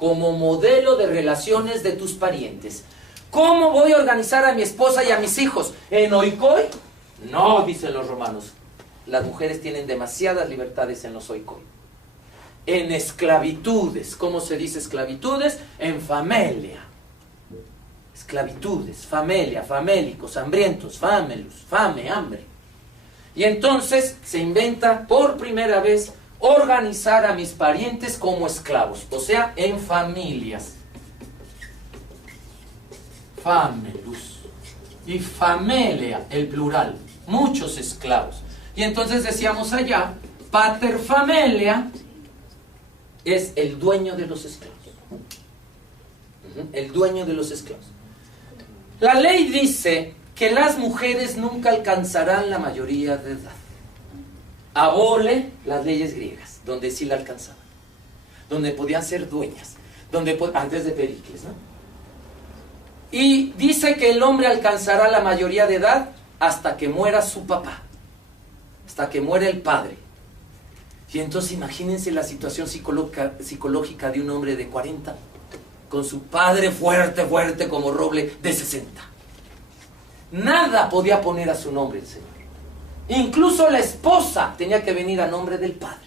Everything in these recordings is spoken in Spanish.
como modelo de relaciones de tus parientes. ¿Cómo voy a organizar a mi esposa y a mis hijos? ¿En oikoi? No, dicen los romanos. Las mujeres tienen demasiadas libertades en los oikoi. En esclavitudes. ¿Cómo se dice esclavitudes? En familia. Esclavitudes, familia, famélicos, hambrientos, famelus, fame, hambre. Y entonces se inventa por primera vez organizar a mis parientes como esclavos, o sea, en familias. Famelus. Y familia, el plural, muchos esclavos. Y entonces decíamos allá, pater familia es el dueño de los esclavos. El dueño de los esclavos. La ley dice que las mujeres nunca alcanzarán la mayoría de edad. Abole las leyes griegas, donde sí la alcanzaban, donde podían ser dueñas, antes de Pericles, ¿no? Y dice que el hombre alcanzará la mayoría de edad hasta que muera su papá, hasta que muera el padre. Y entonces imagínense la situación psicológica de un hombre de 40, con su padre fuerte, fuerte como roble, de 60. Nada podía poner a su nombre el Señor. Incluso la esposa tenía que venir a nombre del padre.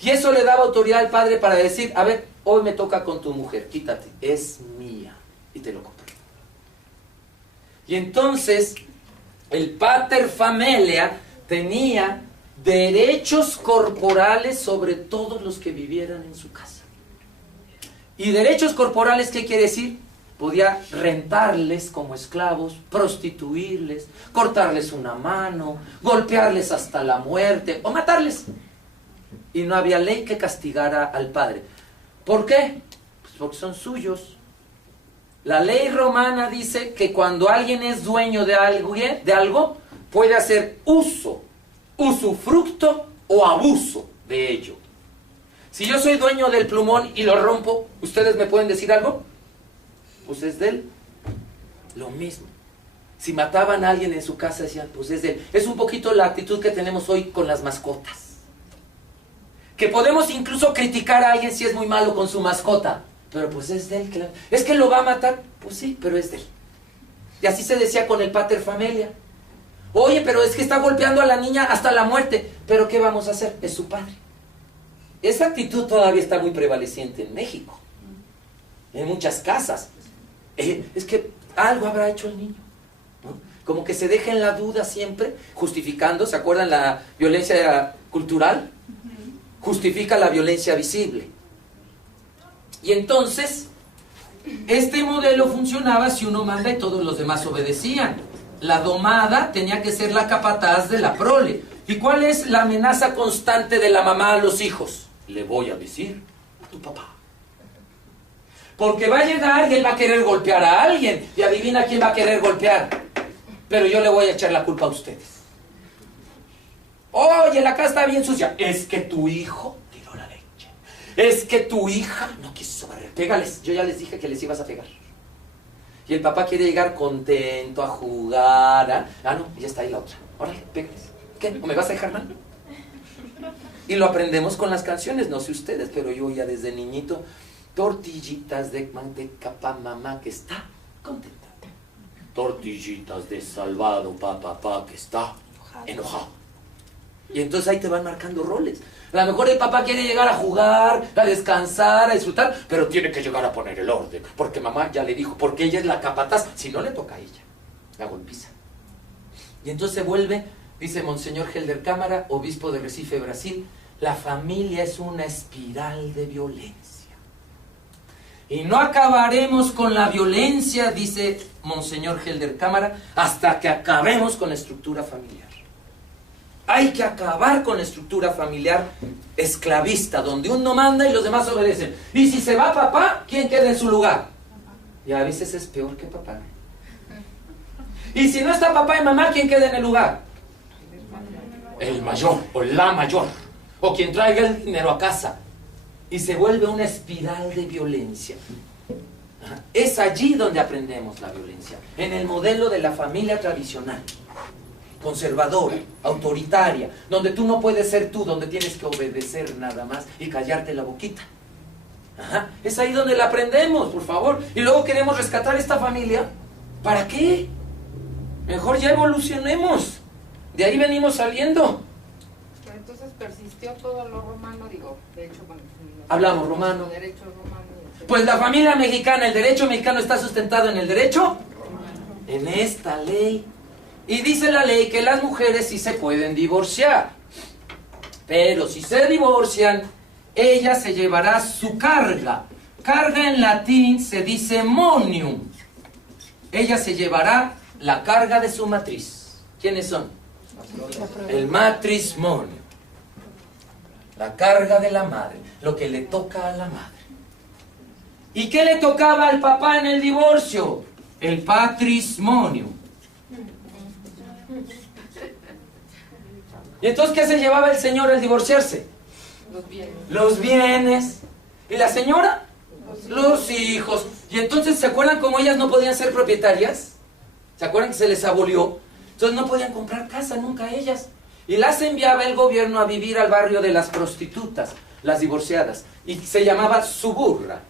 Y eso le daba autoridad al padre para decir, a ver, hoy me toca con tu mujer, quítate, es mía. Y te lo compré. Y entonces, el pater familia tenía derechos corporales sobre todos los que vivieran en su casa. ¿Y derechos corporales qué quiere decir? Podía rentarles como esclavos, prostituirles, cortarles una mano, golpearles hasta la muerte o matarles. Y no había ley que castigara al padre. ¿Por qué? Pues porque son suyos. La ley romana dice que cuando alguien es dueño de algo puede hacer uso, usufructo o abuso de ello. Si yo soy dueño del plumón y lo rompo, ¿ustedes me pueden decir algo? Pues es de él. Lo mismo. Si mataban a alguien en su casa, decían, pues es de él. Es un poquito la actitud que tenemos hoy con las mascotas. Que podemos incluso criticar a alguien si es muy malo con su mascota. Pero pues es de él. Claro. ¿Es que lo va a matar? Pues sí, pero es de él. Y así se decía con el pater familia. Oye, pero es que está golpeando a la niña hasta la muerte. ¿Pero qué vamos a hacer? Es su padre. Esa actitud todavía está muy prevaleciente en México. En muchas casas. Es que algo habrá hecho el niño, ¿no? Como que se deja en la duda siempre, justificando, ¿se acuerdan la violencia cultural? Justifica la violencia visible. Y entonces, este modelo funcionaba si uno manda y todos los demás obedecían. La domada tenía que ser la capataz de la prole. ¿Y cuál es la amenaza constante de la mamá a los hijos? Le voy a decir a tu papá. Porque va a llegar y él va a querer golpear a alguien. Y adivina quién va a querer golpear. Pero yo le voy a echar la culpa a ustedes. Oye, la casa está bien sucia. Es que tu hijo tiró la leche. Es que tu hija no quiso barrer. Pégales. Yo ya les dije que les ibas a pegar. Y el papá quiere llegar contento a jugar. Ah, no, ya está ahí la otra. Órale, pégales. ¿Qué? ¿O me vas a dejar mal? Y lo aprendemos con las canciones. No sé ustedes, pero yo ya desde niñito... Tortillitas de manteca pa' mamá que está contenta. Tortillitas de salvado pa' papá que está enojado. Y entonces ahí te van marcando roles. A lo mejor el papá quiere llegar a jugar, a descansar, a disfrutar, pero tiene que llegar a poner el orden, porque mamá ya le dijo, porque ella es la capataz, si no le toca a ella, la golpiza. Y entonces se vuelve, dice Monseñor Helder Cámara, obispo de Recife, Brasil, la familia es una espiral de violencia. Y no acabaremos con la violencia, dice Monseñor Helder Cámara, hasta que acabemos con la estructura familiar. Hay que acabar con la estructura familiar esclavista, donde uno manda y los demás obedecen. Y si se va papá, ¿quién queda en su lugar? Y a veces es peor que papá. Y si no está papá y mamá, ¿quién queda en el lugar? El mayor o la mayor, o quien traiga el dinero a casa. Y se vuelve una espiral de violencia. Es allí donde aprendemos la violencia, en el modelo de la familia tradicional, conservadora, autoritaria, donde tú no puedes ser tú, donde tienes que obedecer nada más y callarte la boquita. Ajá. Es ahí donde la aprendemos, por favor. Y luego queremos rescatar esta familia. ¿Para qué? Mejor ya evolucionemos. De ahí venimos saliendo. Pero entonces persistió todo lo romano, digo, de hecho, bueno, hablamos romano. Derecho romano. Pues la familia mexicana, el derecho mexicano está sustentado en el derecho, en esta ley. Y dice la ley que las mujeres sí se pueden divorciar. Pero si se divorcian, ella se llevará su carga. Carga en latín se dice monium. Ella se llevará la carga de su matriz. ¿Quiénes son? El matrimonio. La carga de la madre. Lo que le toca a la madre. ¿Y qué le tocaba al papá en el divorcio? El patrimonio. ¿Y entonces qué se llevaba el señor al divorciarse? Los bienes. Los bienes. ¿Y la señora? Los hijos. ¿Y entonces se acuerdan cómo ellas no podían ser propietarias? ¿Se acuerdan que se les abolió? Entonces no podían comprar casa nunca ellas. Y las enviaba el gobierno a vivir al barrio de las prostitutas, las divorciadas. Y se llamaba suburra.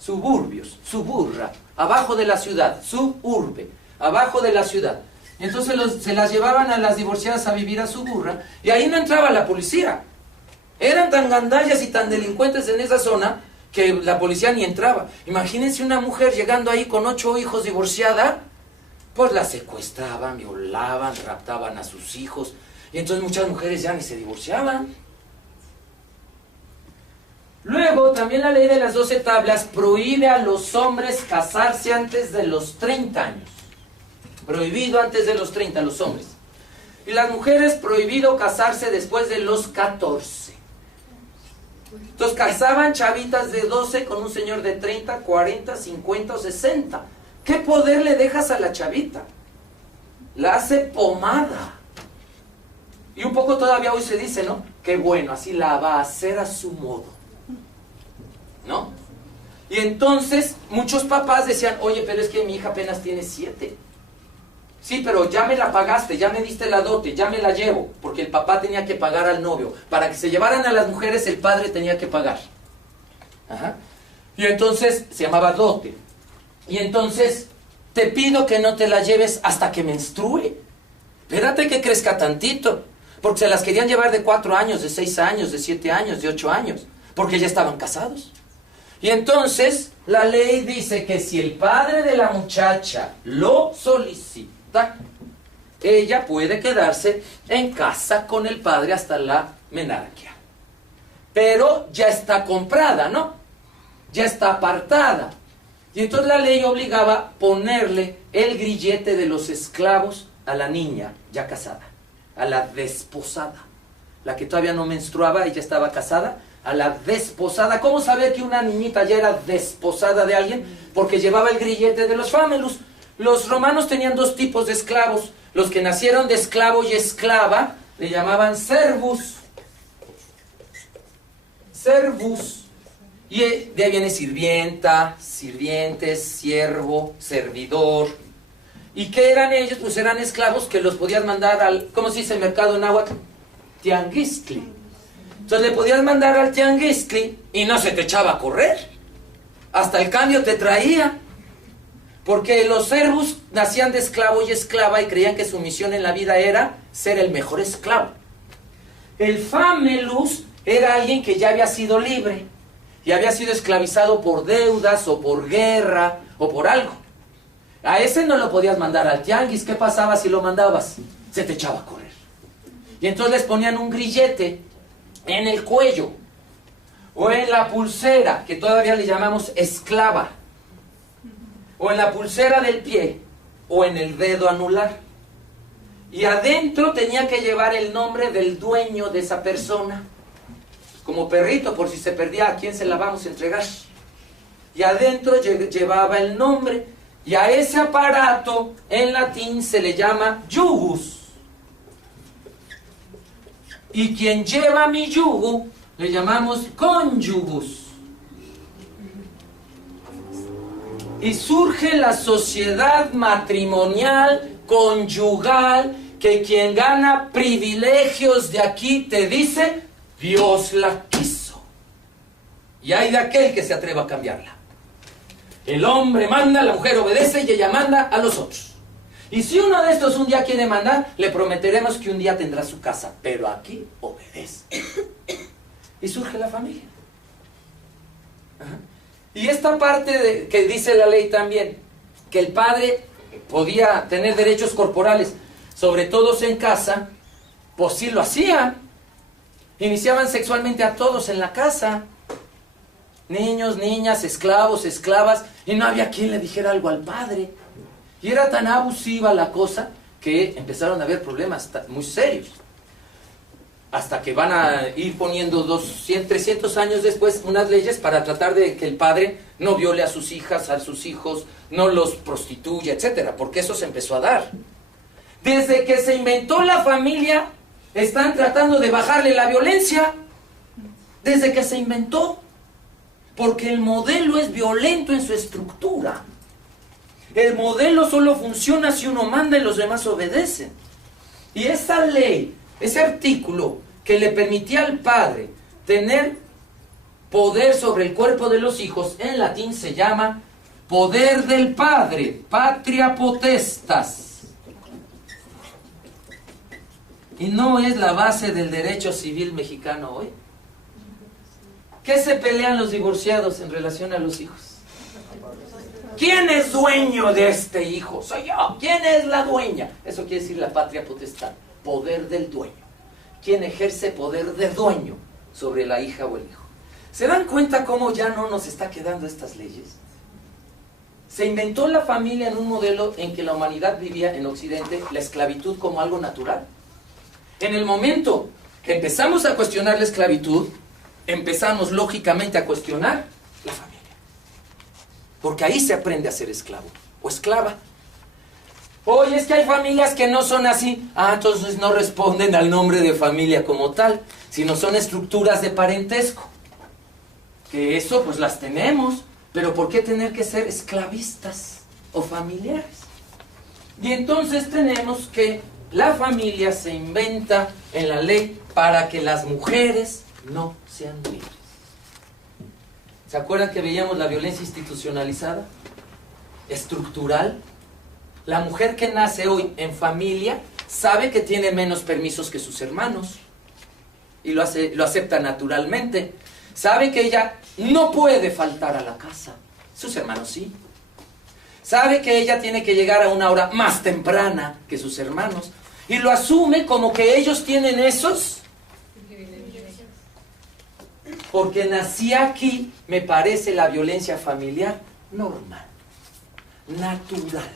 Suburbios, suburra, abajo de la ciudad, suburbe, abajo de la ciudad. Y entonces se las llevaban a las divorciadas a vivir a suburra, y ahí no entraba la policía. Eran tan gandallas y tan delincuentes en esa zona que la policía ni entraba. Imagínense una mujer llegando ahí con 8 hijos divorciada, pues la secuestraban, violaban, raptaban a sus hijos, y entonces muchas mujeres ya ni se divorciaban. Luego, también la ley de las 12 tablas prohíbe a los hombres casarse antes de los 30 años. Prohibido antes de los 30, los hombres. Y las mujeres, prohibido casarse después de los 14. Entonces, casaban chavitas de 12 con un señor de 30, 40, 50 o 60. ¿Qué poder le dejas a la chavita? La hace pomada. Y un poco todavía hoy se dice, ¿no? Qué bueno, así la va a hacer a su modo. ¿No? Y entonces muchos papás decían, oye, pero es que mi hija apenas tiene 7. Sí, pero ya me la pagaste, ya me diste la dote, ya me la llevo, porque el papá tenía que pagar al novio. Para que se llevaran a las mujeres, el padre tenía que pagar. Ajá. Y entonces se llamaba dote. Y entonces te pido que no te la lleves hasta que menstrue. Espérate que crezca tantito, porque se las querían llevar de 4 años, de 6 años, de 7 años, de 8 años, porque ya estaban casados. Y entonces la ley dice que si el padre de la muchacha lo solicita, ella puede quedarse en casa con el padre hasta la menarquia. Pero ya está comprada, ¿no? Ya está apartada. Y entonces la ley obligaba a ponerle el grillete de los esclavos a la niña ya casada, a la desposada. La que todavía no menstruaba y ya estaba casada, a la desposada. ¿Cómo saber que una niñita ya era desposada de alguien? Porque llevaba el grillete de los famulus. Los romanos tenían 2 tipos de esclavos. Los que nacieron de esclavo y esclava le llamaban servus. Servus. Y de ahí viene sirvienta, sirvientes, siervo, servidor. ¿Y qué eran ellos? Pues eran esclavos que los podías mandar al, ¿cómo se dice el mercado en náhuatl? Tianguistli. Entonces le podías mandar al tianguistli y no se te echaba a correr. Hasta el cambio te traía. Porque los servus nacían de esclavo y esclava y creían que su misión en la vida era ser el mejor esclavo. El famulus era alguien que ya había sido libre y había sido esclavizado por deudas o por guerra o por algo. A ese no lo podías mandar al tianguis. ¿Qué pasaba si lo mandabas? Se te echaba a correr. Y entonces les ponían un grillete en el cuello o en la pulsera, que todavía le llamamos esclava, o en la pulsera del pie o en el dedo anular. Y adentro tenía que llevar el nombre del dueño de esa persona, como perrito, por si se perdía, ¿a quién se la vamos a entregar? Y adentro llevaba el nombre. Y a ese aparato en latín se le llama iugus. Y quien lleva mi yugo le llamamos cónyugus. Y surge la sociedad matrimonial, conyugal, que quien gana privilegios de aquí te dice, Dios la quiso. y hay de aquel que se atreva a cambiarla. El hombre manda, la mujer obedece y ella manda a los otros. Y si uno de estos un día quiere mandar, le prometeremos que un día tendrá su casa, pero aquí obedece. Y surge la familia. Ajá. Y esta parte que dice la ley también, que el padre podía tener derechos corporales sobre todos en casa, pues sí lo hacía. Iniciaban sexualmente a todos en la casa. Niños, niñas, esclavos, esclavas, y no había quien le dijera algo al padre. Y era tan abusiva la cosa que empezaron a haber problemas muy serios. Hasta que van a ir poniendo 300 años después unas leyes para tratar de que el padre no viole a sus hijas, a sus hijos, no los prostituya, etcétera, porque eso se empezó a dar. Desde que se inventó la familia, están tratando de bajarle la violencia. Desde que se inventó. Porque el modelo es violento en su estructura. El modelo solo funciona si uno manda y los demás obedecen. Y esa ley, ese artículo que le permitía al padre tener poder sobre el cuerpo de los hijos, en latín se llama poder del padre, patria potestas. Y no es la base del derecho civil mexicano hoy. ¿Qué se pelean los divorciados en relación a los hijos? ¿Quién es dueño de este hijo? Soy yo. ¿Quién es la dueña? Eso quiere decir la patria potestad, poder del dueño. ¿Quién ejerce poder de dueño sobre la hija o el hijo? ¿Se dan cuenta cómo ya no nos está quedando estas leyes? Se inventó la familia en un modelo en que la humanidad vivía en Occidente la esclavitud como algo natural. En el momento que empezamos a cuestionar la esclavitud, empezamos lógicamente a cuestionar la familia. Porque ahí se aprende a ser esclavo o esclava. Oye, es que hay familias que no son así. Entonces no responden al nombre de familia como tal, sino son estructuras de parentesco. Que eso pues las tenemos, pero ¿por qué tener que ser esclavistas o familiares? Y entonces tenemos que la familia se inventa en la ley para que las mujeres no sean libres. ¿Se acuerdan que veíamos la violencia institucionalizada? Estructural. La mujer que nace hoy en familia sabe que tiene menos permisos que sus hermanos y lo acepta naturalmente. Sabe que ella no puede faltar a la casa, sus hermanos sí. Sabe que ella tiene que llegar a una hora más temprana que sus hermanos y lo asume como que ellos tienen esos. Porque nací aquí, me parece la violencia familiar normal, natural.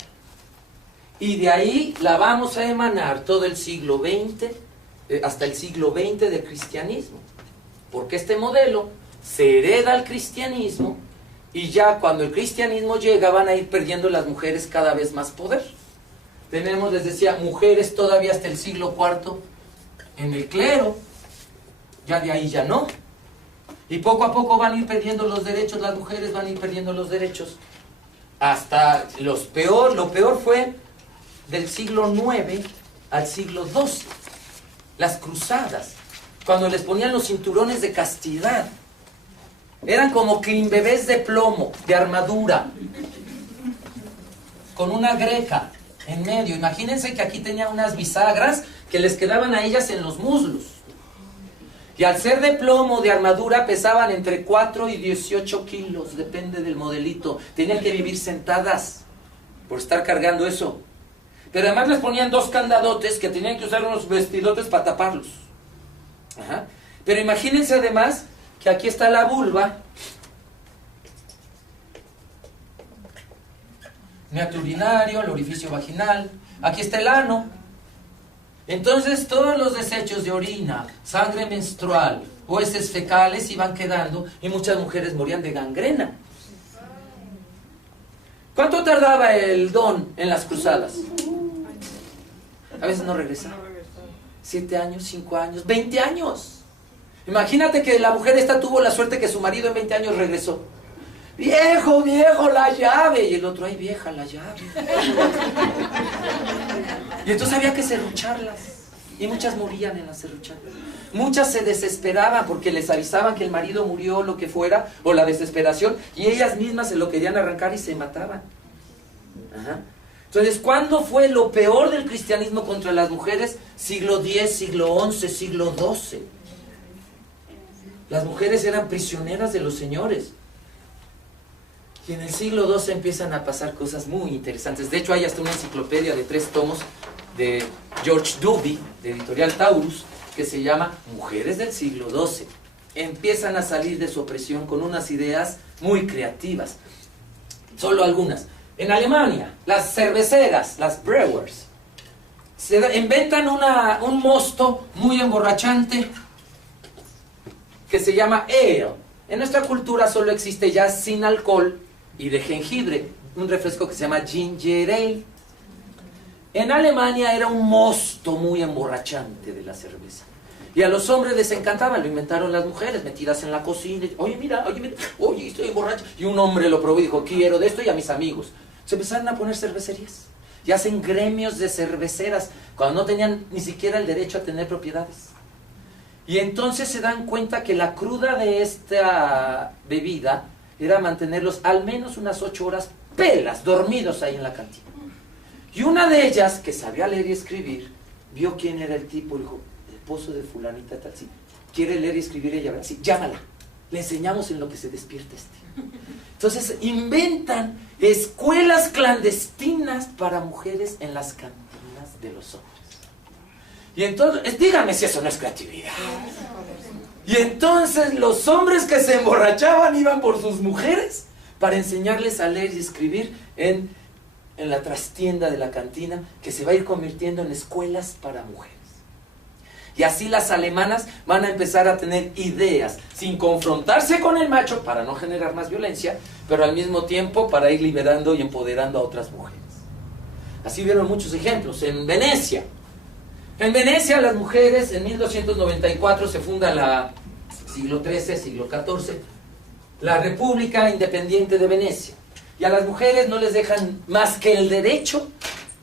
Y de ahí la vamos a emanar todo el siglo XX, hasta el siglo XX del cristianismo. Porque este modelo se hereda al cristianismo y ya cuando el cristianismo llega van a ir perdiendo las mujeres cada vez más poder. Tenemos, les decía, mujeres todavía hasta el siglo IV en el clero, ya de ahí ya no. Y poco a poco van a ir perdiendo los derechos, las mujeres van a ir perdiendo los derechos. Hasta lo peor fue del siglo IX al siglo XII. Las cruzadas, cuando les ponían los cinturones de castidad. Eran como bebés de plomo, de armadura, con una greca en medio. Imagínense que aquí tenían unas bisagras que les quedaban a ellas en los muslos. Y al ser de plomo, de armadura, pesaban entre 4 y 18 kilos, depende del modelito. Tenían que vivir sentadas por estar cargando eso. Pero además les ponían 2 candadotes que tenían que usar unos vestidotes para taparlos. Ajá. Pero imagínense además que aquí está la vulva, meato urinario, el orificio vaginal, aquí está el ano. Entonces todos los desechos de orina, sangre menstrual o heces fecales iban quedando y muchas mujeres morían de gangrena. ¿Cuánto tardaba el don en las cruzadas? A veces no regresaba. 7 años, 5 años, 20 años. Imagínate que la mujer esta tuvo la suerte que su marido en 20 años regresó. Viejo, la llave. Y el otro, ay vieja, la llave. Y entonces había que serrucharlas. Y muchas morían en la serruchada. Muchas se desesperaban porque les avisaban que el marido murió, lo que fuera, o la desesperación, y ellas mismas se lo querían arrancar y se mataban. Ajá. Entonces, ¿cuándo fue lo peor del cristianismo contra las mujeres? Siglo X, siglo XI, siglo XII. Las mujeres eran prisioneras de los señores. Y en el siglo XII empiezan a pasar cosas muy interesantes. De hecho, hay hasta una enciclopedia de 3 tomos de George Duby, de Editorial Taurus, que se llama Mujeres del siglo XII. Empiezan a salir de su opresión con unas ideas muy creativas. Solo algunas. En Alemania, las cerveceras, las brewers, inventan un mosto muy emborrachante que se llama ale. En nuestra cultura solo existe ya sin alcohol y de jengibre, un refresco que se llama ginger ale. En Alemania era un mosto muy emborrachante de la cerveza. Y a los hombres les encantaba, lo inventaron las mujeres, metidas en la cocina. Oye, mira, oye, estoy borracho. Y un hombre lo probó y dijo, quiero de esto y a mis amigos. Se empezaron a poner cervecerías. Y hacen gremios de cerveceras, cuando no tenían ni siquiera el derecho a tener propiedades. Y entonces se dan cuenta que la cruda de esta bebida era mantenerlos al menos unas 8 horas pelas, dormidos ahí en la cantina. Y una de ellas, que sabía leer y escribir, vio quién era el tipo y dijo, el esposo de fulanita tal, sí, quiere leer y escribir ella, sí, llámala, le enseñamos en lo que se despierta este. Entonces inventan escuelas clandestinas para mujeres en las cantinas de los hombres. Y entonces, díganme si eso no es creatividad. Y entonces los hombres que se emborrachaban iban por sus mujeres para enseñarles a leer y escribir en la trastienda de la cantina, que se va a ir convirtiendo en escuelas para mujeres. Y así las alemanas van a empezar a tener ideas, sin confrontarse con el macho para no generar más violencia, pero al mismo tiempo para ir liberando y empoderando a otras mujeres. Así vieron muchos ejemplos. En Venecia, las mujeres, en 1294 se funda siglo XIII, siglo XIV, la República Independiente de Venecia. Y a las mujeres no les dejan más que el derecho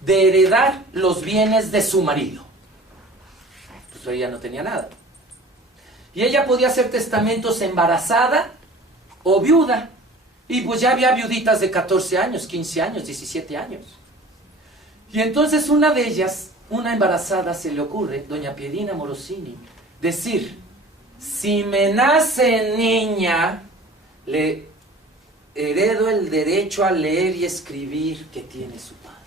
de heredar los bienes de su marido. Pues ella no tenía nada. Y ella podía hacer testamentos embarazada o viuda. Y pues ya había viuditas de 14 años, 15 años, 17 años. Y entonces una de ellas, una embarazada, se le ocurre, doña Piedina Morosini, decir, si me nace niña, le heredo el derecho a leer y escribir que tiene su padre.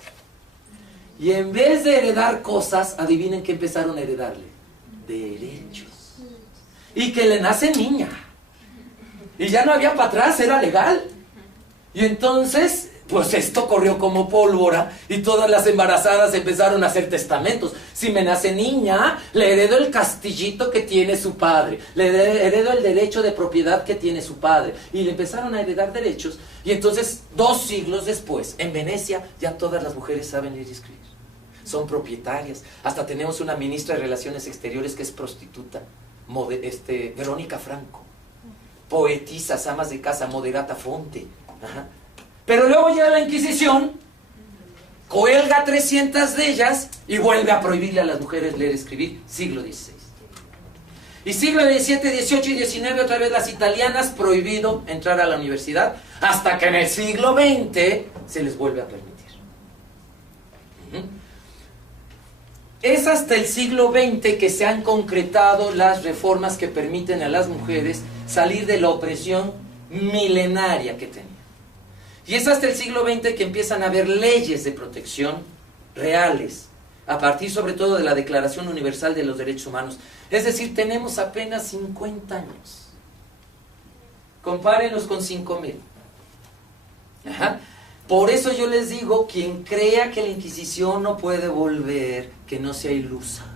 Y en vez de heredar cosas, adivinen qué empezaron a heredarle. Derechos. Y que le nace niña. Y ya no había para atrás, era legal. Y entonces, pues esto corrió como pólvora y todas las embarazadas empezaron a hacer testamentos. Si me nace niña, le heredo el castillito que tiene su padre, le heredo el derecho de propiedad que tiene su padre. Y le empezaron a heredar derechos. Y entonces, 2 siglos después, en Venecia, ya todas las mujeres saben leer y escribir. Son propietarias. Hasta tenemos una ministra de Relaciones Exteriores que es prostituta, Verónica Franco. Poetisas, amas de casa, Moderata Fonte. Ajá. Pero luego llega la Inquisición, cuelga 300 de ellas y vuelve a prohibirle a las mujeres leer y escribir, siglo XVI. Y siglo XVII, XVIII y XIX, otra vez las italianas, prohibido entrar a la universidad, hasta que en el siglo XX se les vuelve a permitir. Es hasta el siglo XX que se han concretado las reformas que permiten a las mujeres salir de la opresión milenaria que tenían. Y es hasta el siglo XX que empiezan a haber leyes de protección reales, a partir sobre todo de la Declaración Universal de los Derechos Humanos. Es decir, tenemos apenas 50 años. Compárenlos con 5,000. Ajá. Por eso yo les digo, quien crea que la Inquisición no puede volver, que no sea ilusa.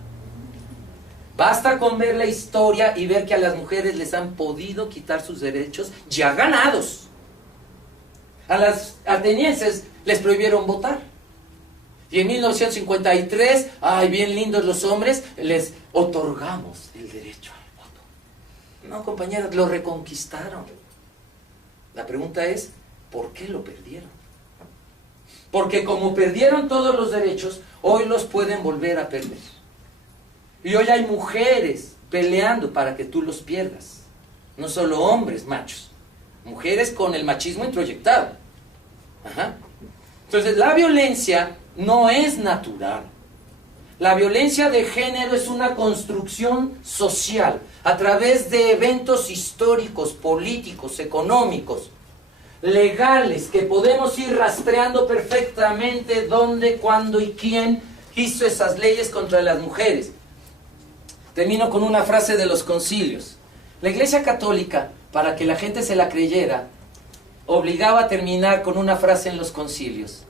Basta con ver la historia y ver que a las mujeres les han podido quitar sus derechos ya ganados. A las atenienses les prohibieron votar. Y en 1953, ay, bien lindos los hombres, les otorgamos el derecho al voto. No, compañeras, lo reconquistaron. La pregunta es, ¿por qué lo perdieron? Porque como perdieron todos los derechos, hoy los pueden volver a perder. Y hoy hay mujeres peleando para que tú los pierdas. No solo hombres machos, mujeres con el machismo introyectado. Ajá. Entonces, la violencia no es natural. La violencia de género es una construcción social a través de eventos históricos, políticos, económicos, legales, que podemos ir rastreando perfectamente dónde, cuándo y quién hizo esas leyes contra las mujeres. Termino con una frase de los concilios. La Iglesia Católica, para que la gente se la creyera, obligaba a terminar con una frase en los concilios: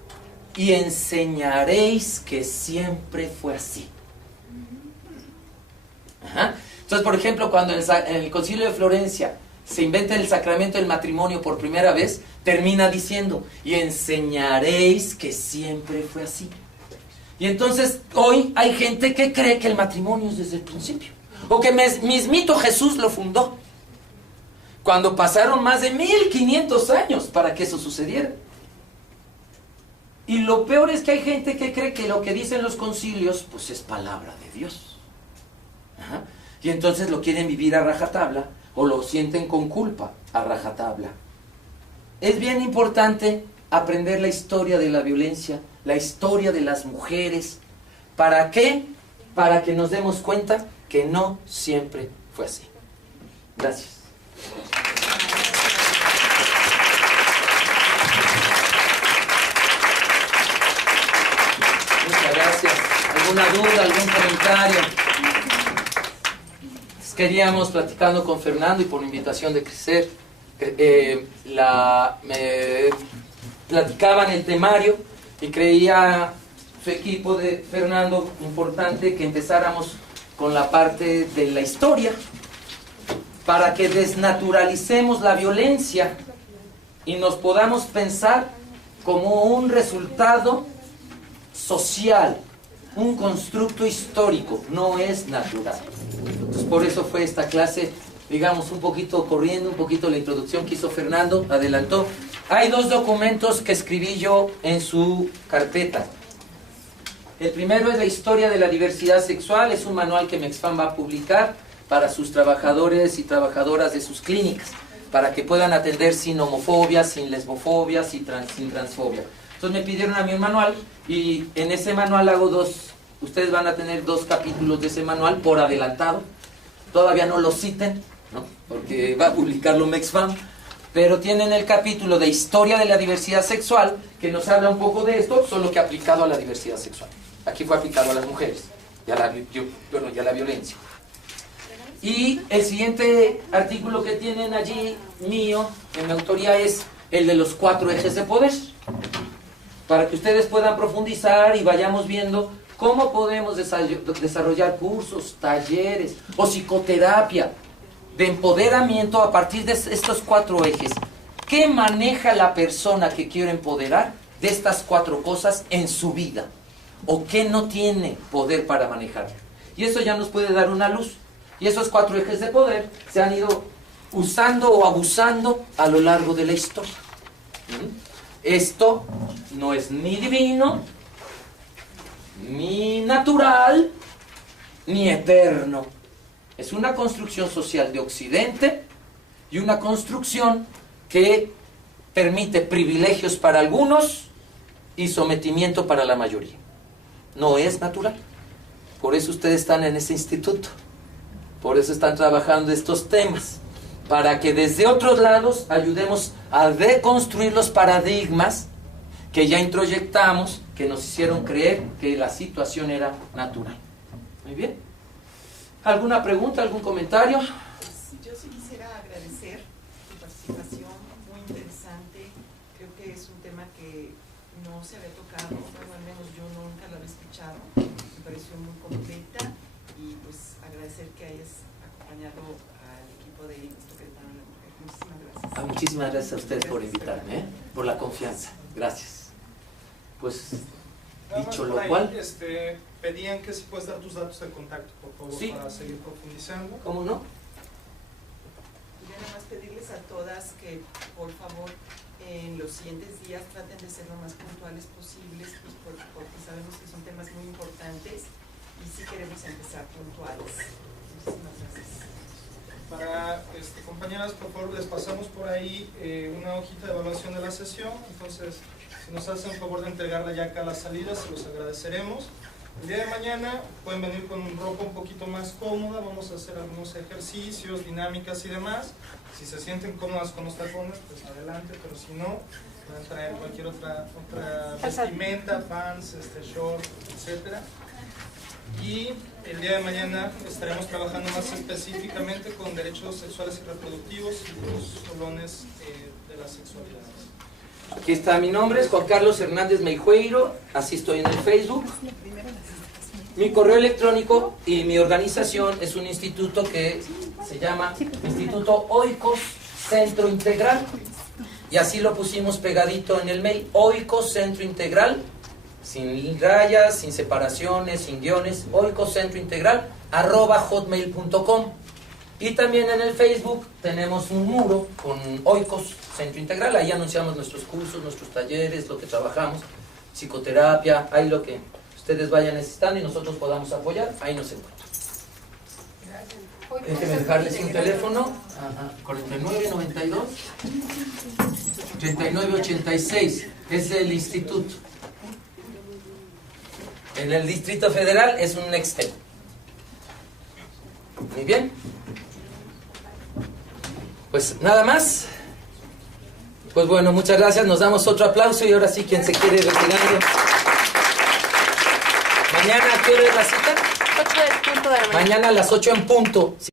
y enseñaréis que siempre fue así. Ajá. Entonces, por ejemplo, cuando en el concilio de Florencia se inventa el sacramento del matrimonio por primera vez, termina diciendo: y enseñaréis que siempre fue así. Y entonces hoy hay gente que cree que el matrimonio es desde el principio, o que mismito Jesús lo fundó, cuando pasaron más de 1500 años para que eso sucediera. Y lo peor es que hay gente que cree que lo que dicen los concilios pues es palabra de Dios. Ajá. Y entonces lo quieren vivir a rajatabla, o lo sienten con culpa a rajatabla. Es bien importante aprender la historia de la violencia, la historia de las mujeres. ¿Para qué? Para que nos demos cuenta que no siempre fue así. Gracias. Muchas gracias. ¿Alguna duda, algún comentario? Queríamos, platicando con Fernando y por invitación de Crecer, me platicaban el temario y creía su equipo de Fernando importante que empezáramos con la parte de la historia para que desnaturalicemos la violencia y nos podamos pensar como un resultado social, un constructo histórico, no es natural. Entonces, por eso fue esta clase, digamos, un poquito corriendo, un poquito la introducción que hizo Fernando, adelantó. Hay dos documentos que escribí yo en su carpeta. El primero es la historia de la diversidad sexual, es un manual que Mexfam va a publicar para sus trabajadores y trabajadoras de sus clínicas, para que puedan atender sin homofobia, sin lesbofobia, sin transfobia. Entonces me pidieron a mí un manual y en ese manual hago ustedes van a tener 2 capítulos de ese manual por adelantado. Todavía no lo citen, ¿no? Porque va a publicarlo Mexfam, pero tienen el capítulo de historia de la diversidad sexual que nos habla un poco de esto, solo que aplicado a la diversidad sexual. Aquí fue aplicado a las mujeres y a la violencia. Y el siguiente artículo que tienen allí mío, en mi autoría, es el de los 4 ejes de poder, para que ustedes puedan profundizar y vayamos viendo cómo podemos desarrollar cursos, talleres o psicoterapia de empoderamiento a partir de estos 4 ejes. ¿Qué maneja la persona que quiere empoderar de estas 4 cosas en su vida? ¿O qué no tiene poder para manejar? Y eso ya nos puede dar una luz. Y esos 4 ejes de poder se han ido usando o abusando a lo largo de la historia. Esto no es ni divino, ni natural, ni eterno. Es una construcción social de Occidente y una construcción que permite privilegios para algunos y sometimiento para la mayoría. No es natural. Por eso ustedes están en ese instituto. Por eso están trabajando estos temas. Para que desde otros lados ayudemos a deconstruir los paradigmas que ya introyectamos, que nos hicieron creer que la situación era natural. Muy bien. ¿Alguna pregunta, algún comentario? Yo sí quisiera agradecer tu participación, muy interesante. Creo que es un tema que no se había tocado, bueno, al menos yo nunca lo había escuchado. Me pareció muy completa y pues agradecer que hayas acompañado al equipo de Instituto Queretano de la Mujer. Muchísimas gracias. Muchísimas gracias a ustedes por invitarme, por la confianza. Gracias. Pues, dicho lo cual... pedían que si puedes dar tus datos de contacto, por favor, sí, para seguir profundizando. ¿Cómo no? Y nada más pedirles a todas que, por favor, en los siguientes días traten de ser lo más puntuales posibles, pues porque sabemos que son temas muy importantes y sí queremos empezar puntuales. Muchísimas gracias. Para compañeras, por favor, les pasamos por ahí una hojita de evaluación de la sesión. Entonces, si nos hacen el favor de entregarla ya acá a la salida, se los agradeceremos. El día de mañana pueden venir con ropa un poquito más cómoda, vamos a hacer algunos ejercicios, dinámicas y demás. Si se sienten cómodas con los tacones, pues adelante, pero si no, pueden traer cualquier otra vestimenta, pants, short, etcétera. Y el día de mañana estaremos trabajando más específicamente con derechos sexuales y reproductivos y los solones de la sexualidad. Aquí está mi nombre, es Juan Carlos Hernández Meijueiro, así estoy en el Facebook. Mi correo electrónico y mi organización es un instituto que se llama Instituto Oikos Centro Integral, y así lo pusimos pegadito en el mail, Oikos Centro Integral, sin rayas, sin separaciones, sin guiones, oikoscentrointegral@hotmail.com. Y también en el Facebook tenemos un muro con Oikos Centro Integral, ahí anunciamos nuestros cursos, nuestros talleres, lo que trabajamos, psicoterapia, ahí lo que ustedes vayan necesitando y nosotros podamos apoyar, ahí nos encuentran. Déjenme dejarles un teléfono, 4992 3986, es el instituto. En el Distrito Federal es un Nextel. Muy bien. Pues nada más. Pues bueno, muchas gracias. Nos damos otro aplauso y ahora sí, quien se quiere retirando. Mañana, ¿a qué hora es la cita? 8 en punto de la mañana. Mañana a las 8 en punto.